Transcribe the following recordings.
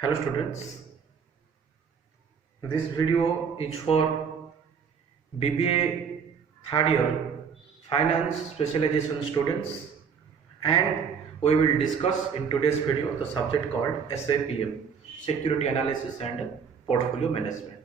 Hello students, this video is for BBA third year finance specialization students, and we will discuss in today's video the subject called SAPM, Security Analysis and Portfolio Management.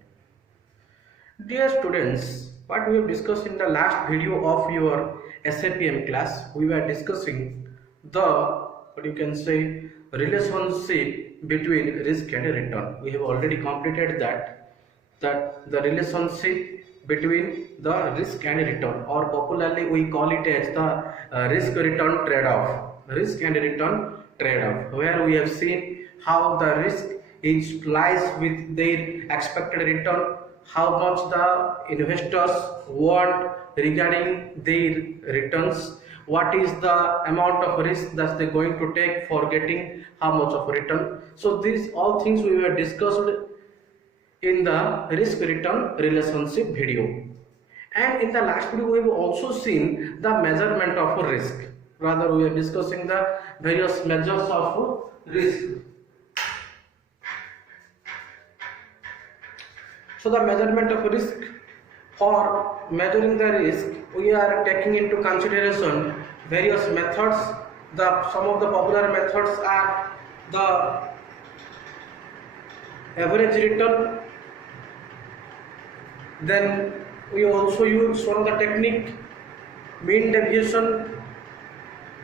Dear students, what we have discussed in the last video of your SAPM class, we were discussing the what you can say relationship between risk and return. We have already completed that the relationship between the risk and return, or popularly we call it as the risk return trade-off. Risk and return trade-off, where we have seen how the risk is lies with their expected return, how much the investors want regarding their returns, what is the amount of risk that they're going to take for getting how much of return. So these all things we were discussed in the risk return relationship video. And in the last video we have also seen the measurement of risk. Rather, we are discussing the various measures of risk. So the measurement of risk, for measuring the risk, we are taking into consideration various methods. Some of the popular methods are the average return. Then we also use one of the technique, mean deviation.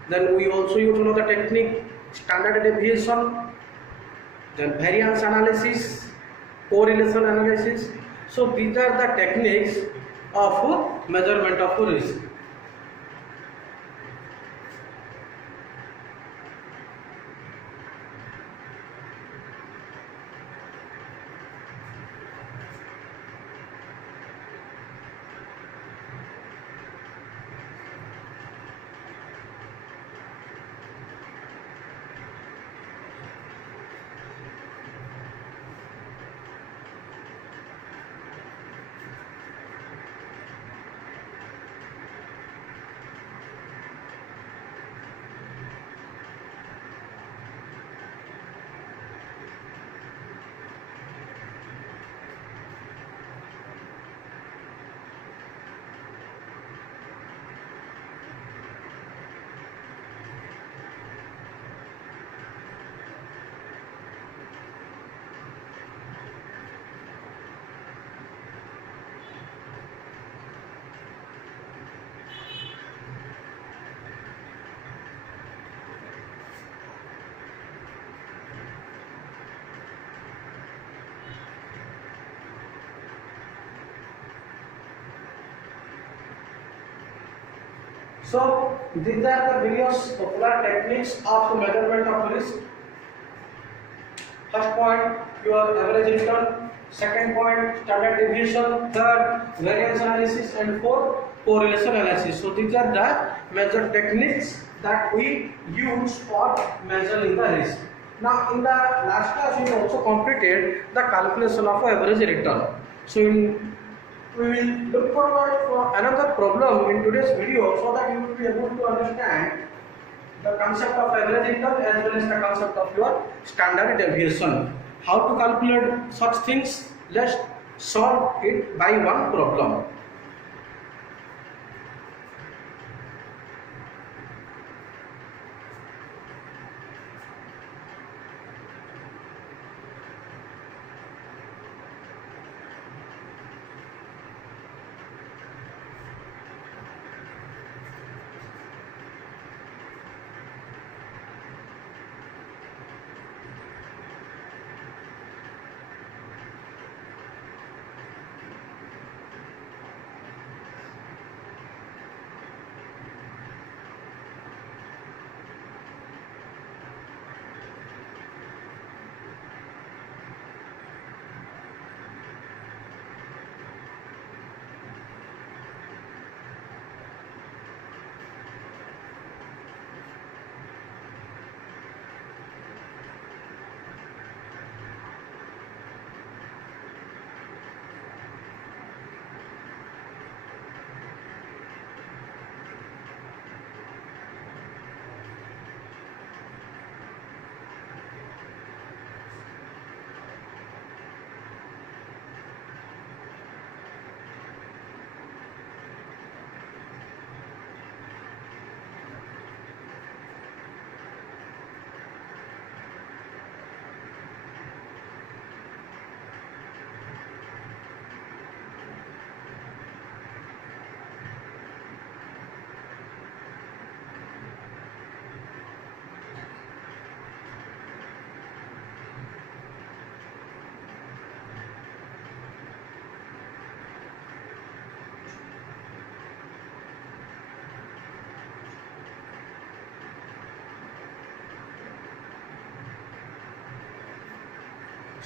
Then we also use one of the technique, standard deviation. Then variance analysis, correlation analysis. So these are the techniques of measurement of risk. So these are the various popular techniques of measurement of risk. First point, your average return. Second point, standard deviation. Third, variance analysis, and fourth, correlation analysis. So these are the major techniques that we use for measuring the risk. Now in the last class we also completed the calculation of average return. So we will look forward for another problem in today's video, so that you will be able to understand the concept of average return as well as the concept of your standard deviation. How to calculate such things? Let's solve it by one problem.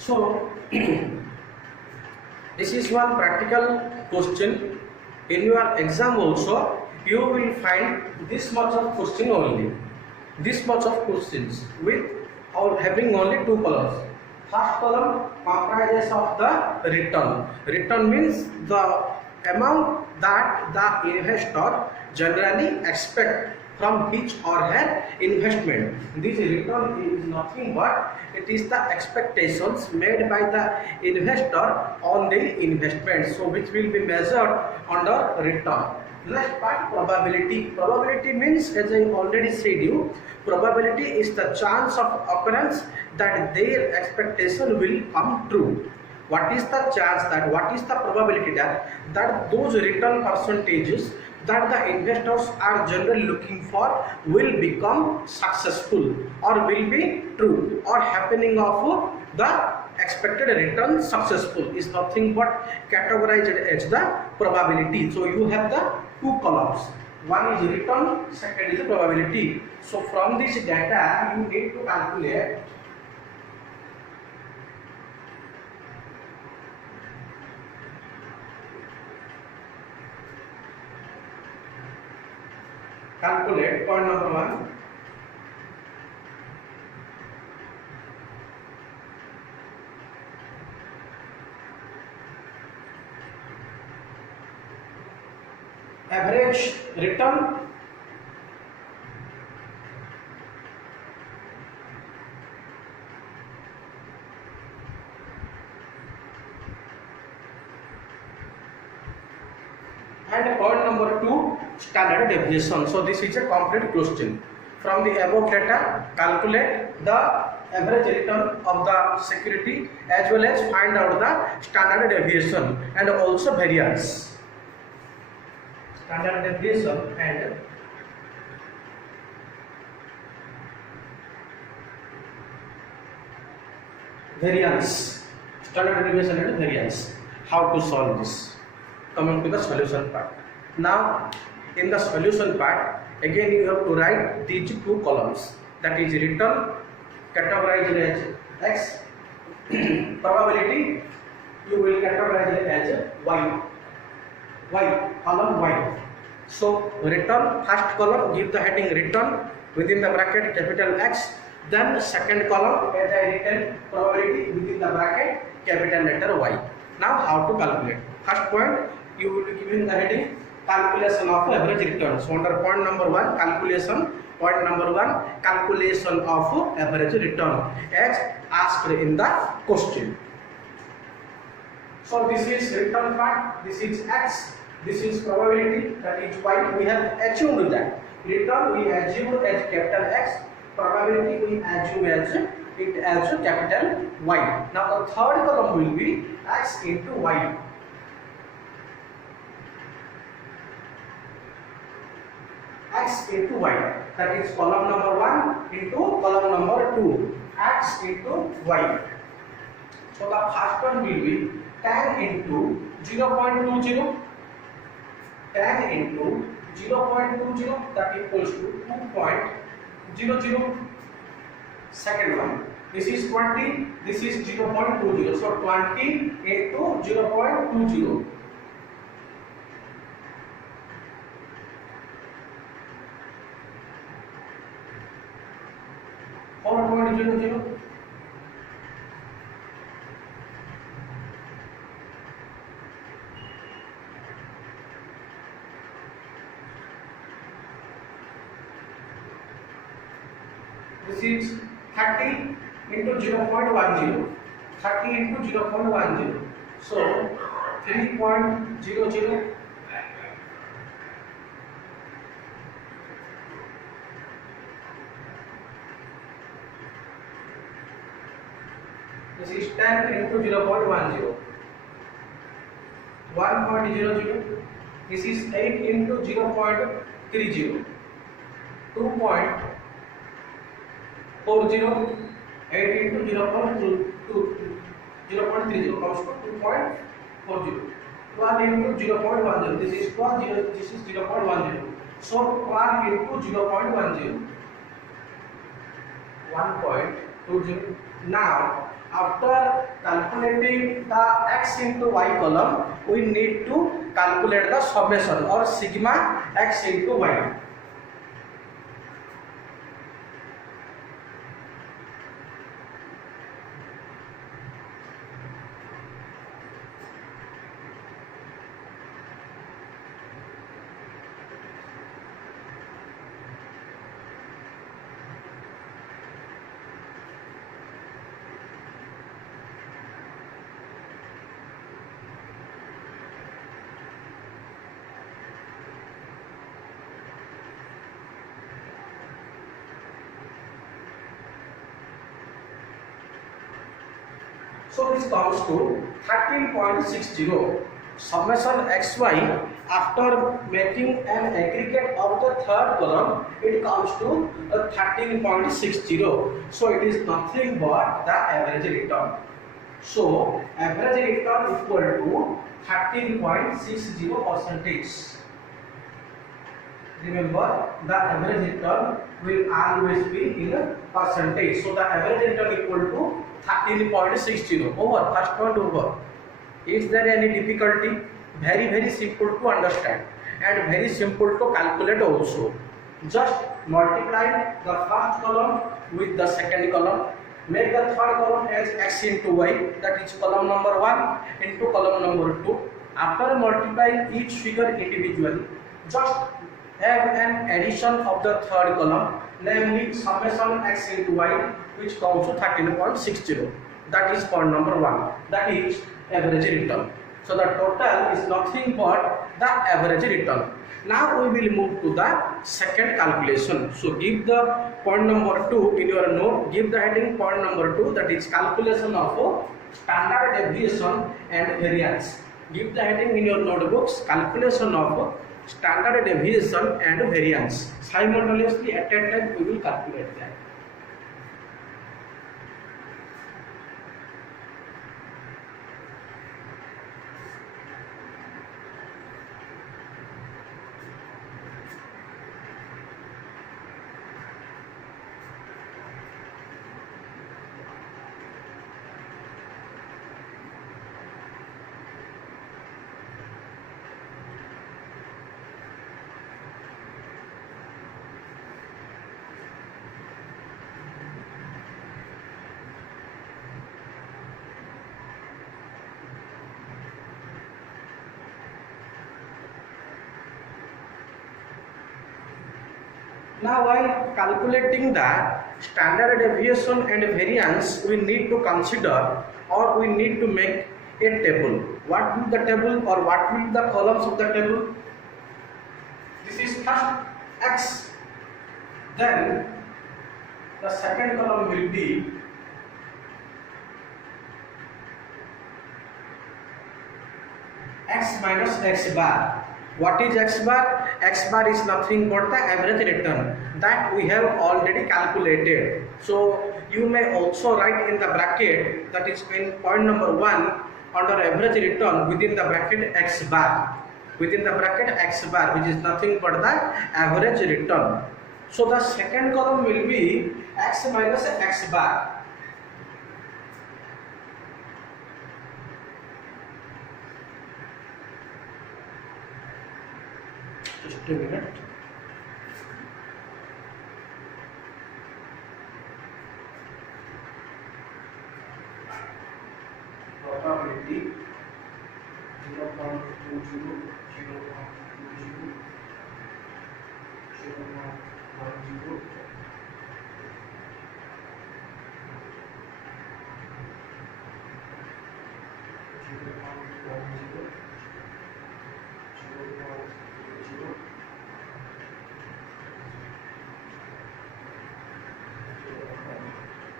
So this is one practical question. In your exam also you will find this much of question only, this much of questions with or having only two columns. First column comprises of the return. Return means the amount that the investor generally expect from his or her investment. This return is nothing but it is the expectations made by the investor on the investment, so which will be measured under return. Next part, probability. Probability means, as I already said you, probability is the chance of occurrence that their expectation will come true. What is the chance that, what is the probability that those return percentages that the investors are generally looking for will become successful or will be true, or happening of the expected return successful is nothing but categorized as the probability. So you have the two columns, one is return, second is probability. So from this data you need to calculate point number 1. Average return and point number 2, standard deviation. So this is a complete question. From the above data, calculate the average return of the security as well as find out the standard deviation and also variance. Standard deviation and variance. Standard deviation and variance. How to solve this? Coming to the solution part. Now in the solution part, again you have to write these two columns, that is return categorized as X, probability you will categorize it as Y, column Y. So return, first column give the heading return, within the bracket capital X, then second column as I written probability within the bracket capital letter Y. Now how to calculate? First point, you will be given the heading calculation of average return. So under point number 1, calculation, point number 1, calculation of average return as asked in the question. So this is return part, this is X, this is probability, that is Y. We have assumed that return we assume as capital X, probability we assume as it as capital Y. Now the third column will be X into Y. X into Y, that is column number 1 into column number 2, X into Y. So the first one will be tan into 0.20, tan into 0.20, that equals to 2.00. Second one, this is 20, this is 0.20, so 20 into 0.20. 4.00. This is 30 into 0.10. 30 into 0.10. So 3.00. This is 10 into 0.10. 1.00. This is 8 into 0.30. 2.40. 8 into 0.30 comes to 2.40. 12 into 0.10. This is 12. This is 0.10. So 12 into 0.10. 1.20. Now After calculating the x into y column, we need to calculate the summation or sigma x into y. So this comes to 13.60. Summation xy after making an aggregate of the third column, it comes to 13.60. So it is nothing but the average return. So average return equal to 13.60%. Remember, the average return will always be in percentage. So the average return equal to 13.60. Over. First point over. Is there any difficulty? Very simple to understand and very simple to calculate also. Just multiply the first column with the second column. Make the third column as x into y, that is column number 1 into column number 2. After multiplying each figure individually, just have an addition of the third column, namely summation x into y, which comes to 13.60. That is point number 1. That is average return. So the total is nothing but the average return. Now we will move to the second calculation. So give the point number 2 in your note. Give the heading point number 2, that is calculation of standard deviation and variance. Give the heading in your notebooks, calculation of standard deviation and variance. Simultaneously at a time we will calculate that. Now while calculating the standard deviation and variance, we need to consider or we need to make a table. What will the table or what will the columns of the table? This is first x, then the second column will be x minus x bar. What is x bar? X bar is nothing but the average return that we have already calculated. So you may also write in the bracket, that is in point number 1, under average return within the bracket x bar. Within the bracket x bar, which is nothing but the average return. So the second column will be x minus x bar. Just a minute. Probability 0.20, 0.10.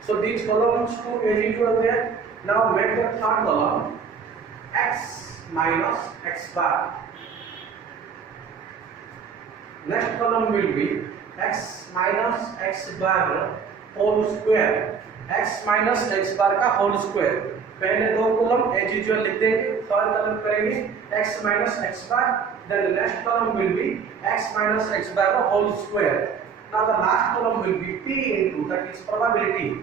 So these columns two as usual there. Now make the third column x minus x bar. Next column will be x minus x bar whole square. X minus x bar का whole square. पहले दो column as usual लिख देंगे. Third column करेंगे x minus x bar. Then the next column will be x minus x bar whole square. Now the last column will be p into, that is probability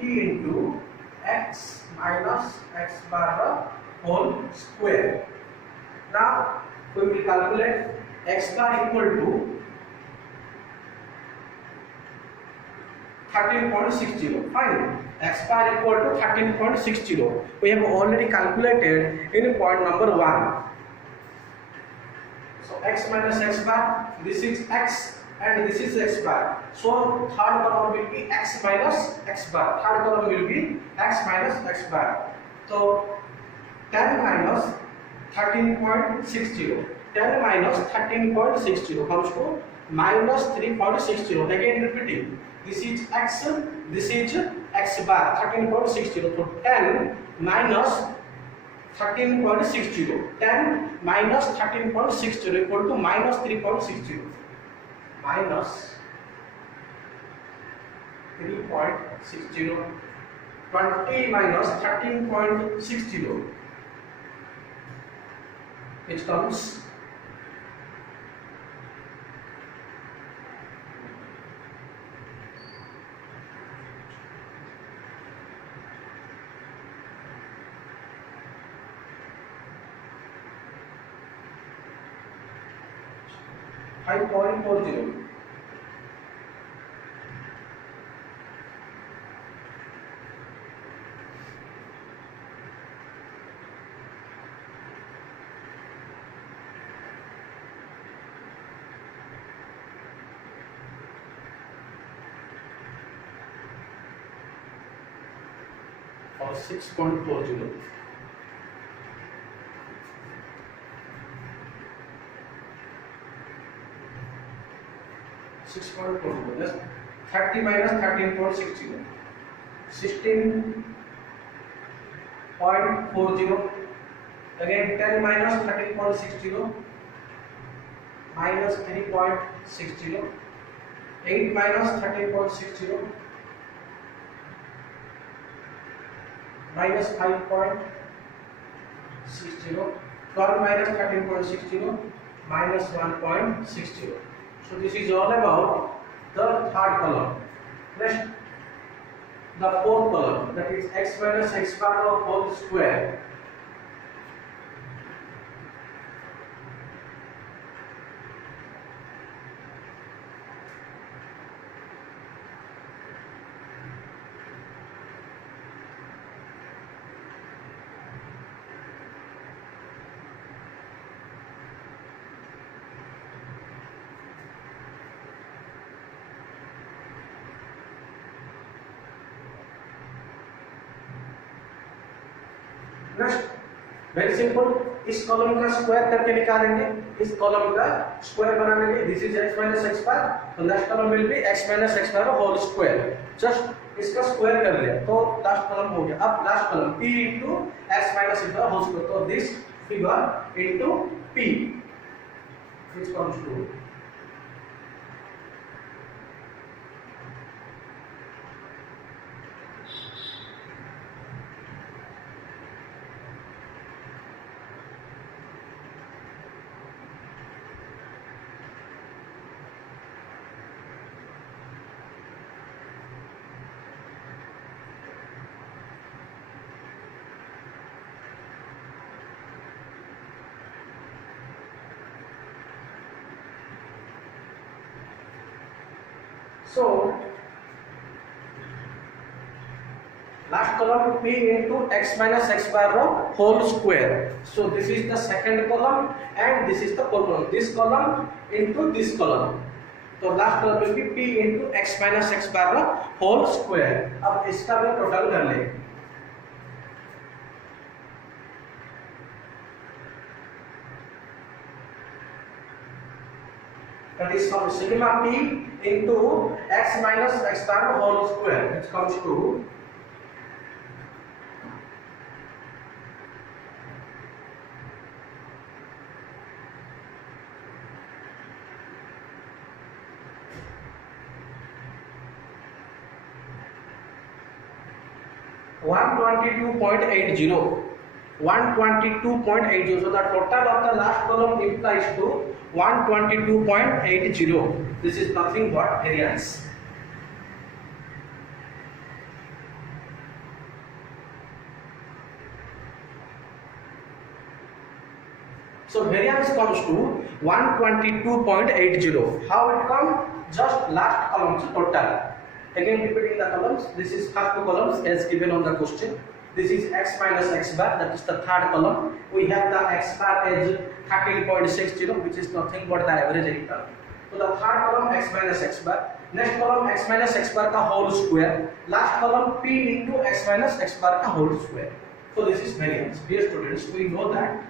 p into x minus x bar whole square. Now we will calculate x bar equal to 13.60. Fine. X bar equal to 13.60. We have already calculated in point number 1. So x minus x bar, this is x and this is x bar. So third column will be x minus x bar. Third column will be x minus x bar. So 10 minus 13.60. 10 minus 13.60 comes to minus 3.60. Again repeating. This is x, this is x bar, 13.60. So 10 minus 13.60. 10 minus 13.60 equal to minus 3.60. Minus 3.60. 20 minus 13.60. It comes 5.40. Or 6.40. 6.40. That's 30 minus 13.60. 16.40. Again 10 minus 13.60 minus 3.60. 8 minus 13.60 minus 5.60. 12 minus 13.60 minus 1.60. So this is all about the third column. Next, the fourth column, that is x minus x bar whole square. Next very simple, इस column का square करके निकालेंगे, इस column का स्क्वायर बनाने के लिए this is x minus x bar, तो next column will be x minus x bar whole square. Just इसका स्क्वायर कर लिया तो लास्ट कॉलम हो गया. अब last column p into x minus x bar whole square, तो this figure into p which comes to so last column p into x minus x bar whole square. So this is the second column and this is the column. This column into this column. So last column will be p into x minus x bar whole square. अब इसका भी total कर लेंगे. That is from sigma p into x minus x bar whole square, which comes to $122.80. 122.80. So the total of the last column implies to 122.80. This is nothing but variance. So variance comes to 122.80. How it come? Just last columns total. Again repeating the columns. This is first two columns as given on the question. This is x minus x bar, that is the third column. We have the x bar as 13.60, which is nothing but the average return. So the third column x minus x bar. Next column x minus x bar ka whole square. Last column p into x minus x bar ka whole square. So this is variance. Dear students, we know that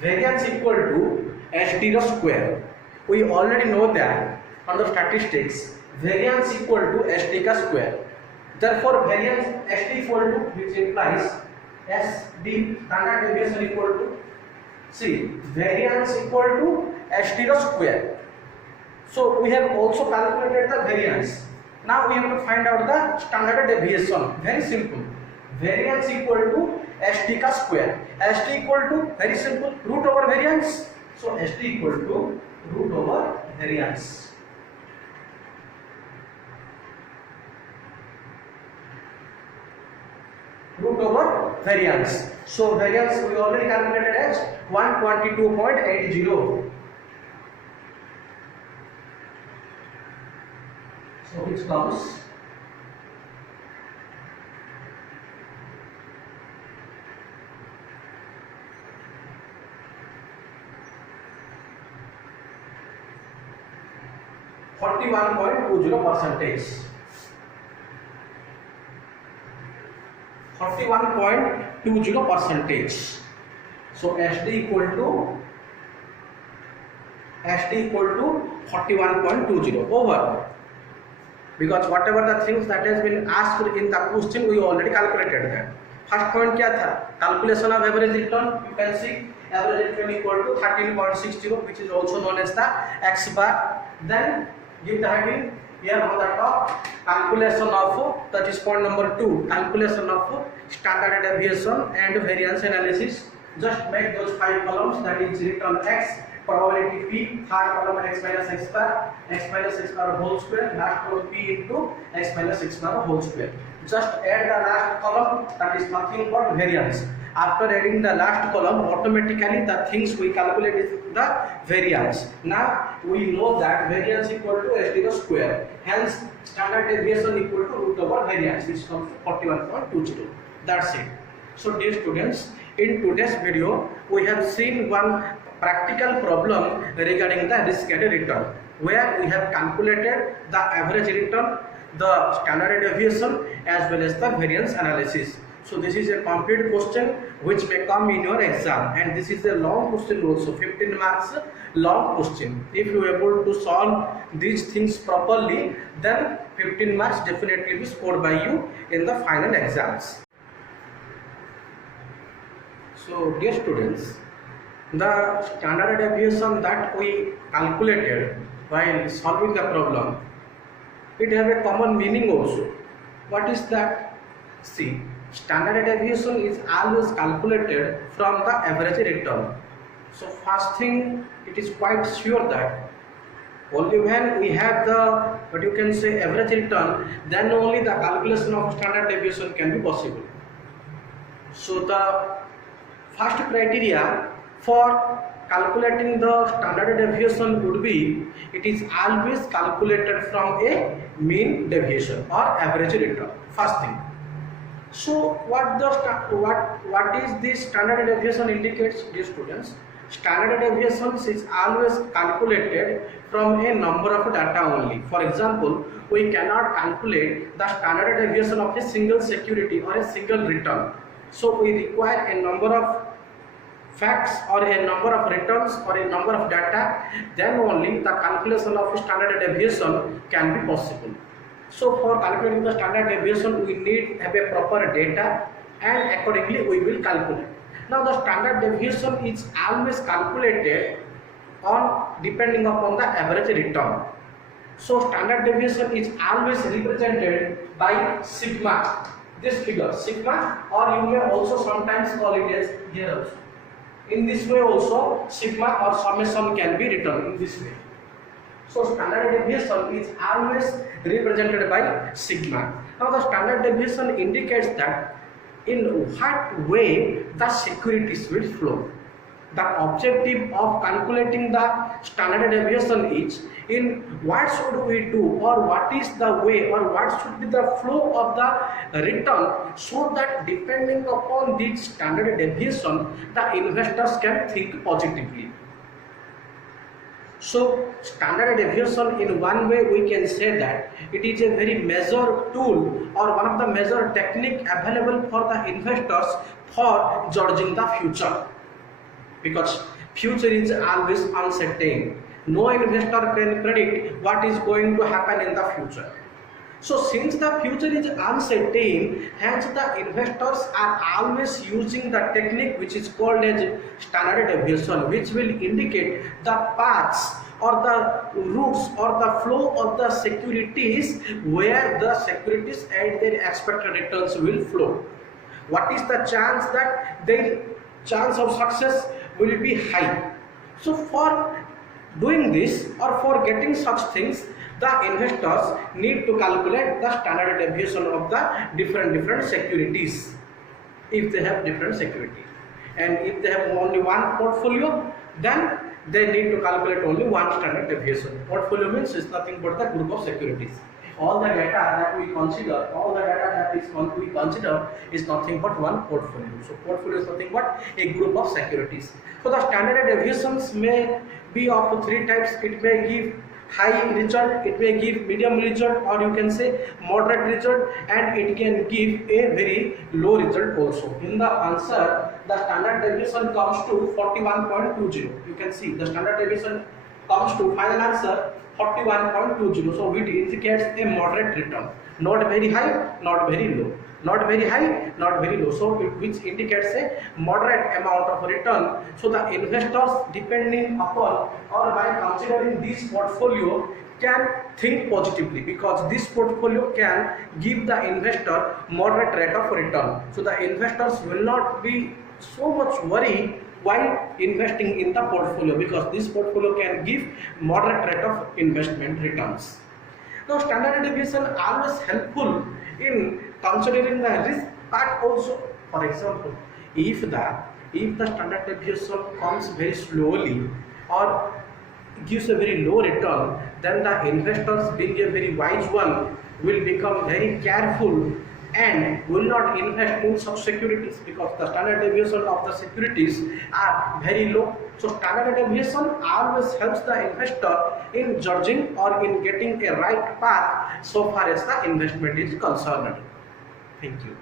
variance equal to ST square. We already know that on the statistics, variance equal to ST square. Therefore, variance ST equal to, which implies SD standard deviation equal to, see, variance equal to ST square. So we have also calculated the variance. Now we have to find out the standard deviation. Very simple. Variance equal to ST ka square. ST equal to, very simple, root over variance. So ST equal to root over variance. Root over variance. So variance we already calculated as 122.80. So which comes 41.20%. 41.20%. So SD equal to 41.20 over, because whatever the things that has been asked in the question we already calculated that. First point क्या था? Calculation of average return. You can see average return equal to 13.60, which is also known as the x bar. Then give the heading here on the top, calculation of, that is point number 2, calculation of standard deviation and variance analysis. Just make those 5 columns, that is return x, probability p, third column x minus x bar whole square, last column p into x minus x bar whole square. Just add the last column, that is nothing but variance. After adding the last column, automatically the things we calculate is the variance. Now we know that variance equal to ST square. Hence standard deviation equal to root over variance, which comes to 41.20. That's it. So dear students, in today's video we have seen one practical problem regarding the risk and return, where we have calculated the average return, the standard deviation as well as the variance analysis. So this is a complete question which may come in your exam, and this is a long question also, 15 marks long question. If you are able to solve these things properly, then 15 marks definitely be scored by you in the final exams. So dear students, the standard deviation that we calculated while solving the problem, it have a common meaning also. What is that? See, standard deviation is always calculated from the average return. So first thing, it is quite sure that only when we have the, what you can say, average return, then only the calculation of standard deviation can be possible. So the first criteria for calculating the standard deviation would be, it is always calculated from a mean deviation or average return. First thing. So what is this standard deviation indicates, dear students? Standard deviation is always calculated from a number of data only. For example, we cannot calculate the standard deviation of a single security or a single return. So we require a number of facts or a number of returns or a number of data, then only the calculation of standard deviation can be possible. So for calculating the standard deviation, we need have a proper data, and accordingly we will calculate. Now the standard deviation is always calculated on depending upon the average return. So standard deviation is always represented by sigma. This figure sigma, or you may also sometimes call it as here also In this way also sigma or summation can be written in this way. So standard deviation is always represented by sigma. Now the standard deviation indicates that in what way the securities will flow. The objective of calculating the standard deviation is in what should we do, or what is the way, or what should be the flow of the return, so that depending upon this standard deviation the investors can think positively. So standard deviation, in one way we can say that it is a very major tool or one of the major technique available for the investors for judging the future, because future is always uncertain. No investor can predict what is going to happen in the future. So since the future is uncertain, hence the investors are always using the technique which is called as standard deviation, which will indicate the paths or the routes or the flow of the securities where the securities and their expected returns will flow. What is the chance that their chance of success will be high? So for doing this or for getting such things, the investors need to calculate the standard deviation of the different securities if they have different securities. And if they have only one portfolio, then they need to calculate only one standard deviation. Portfolio means is nothing but the group of securities. All the data that we consider, we consider is nothing but one portfolio. So portfolio is nothing but a group of securities. So the standard deviations may be of three types. It may give high result, it may give medium result, or you can say moderate result, and it can give a very low result also. In the answer, the standard deviation comes to 41.20. You can see the standard deviation comes to final answer 41.20. So it indicates a moderate return, not very high, not very low, not very high, not very low. So which indicates a moderate amount of return. So the investors, depending upon or by considering this portfolio, can think positively, because this portfolio can give the investor moderate rate of return. So the investors will not be so much worried while investing in the portfolio, because this portfolio can give moderate rate of investment returns. Now standard deviation always helpful in considering the risk part also. For example, if the standard deviation comes very slowly or gives a very low return, then the investors, being a very wise one, will become very careful and will not invest in such securities, because the standard deviation of the securities are very low. So standard deviation always helps the investor in judging or in getting a right path so far as the investment is concerned. Thank you.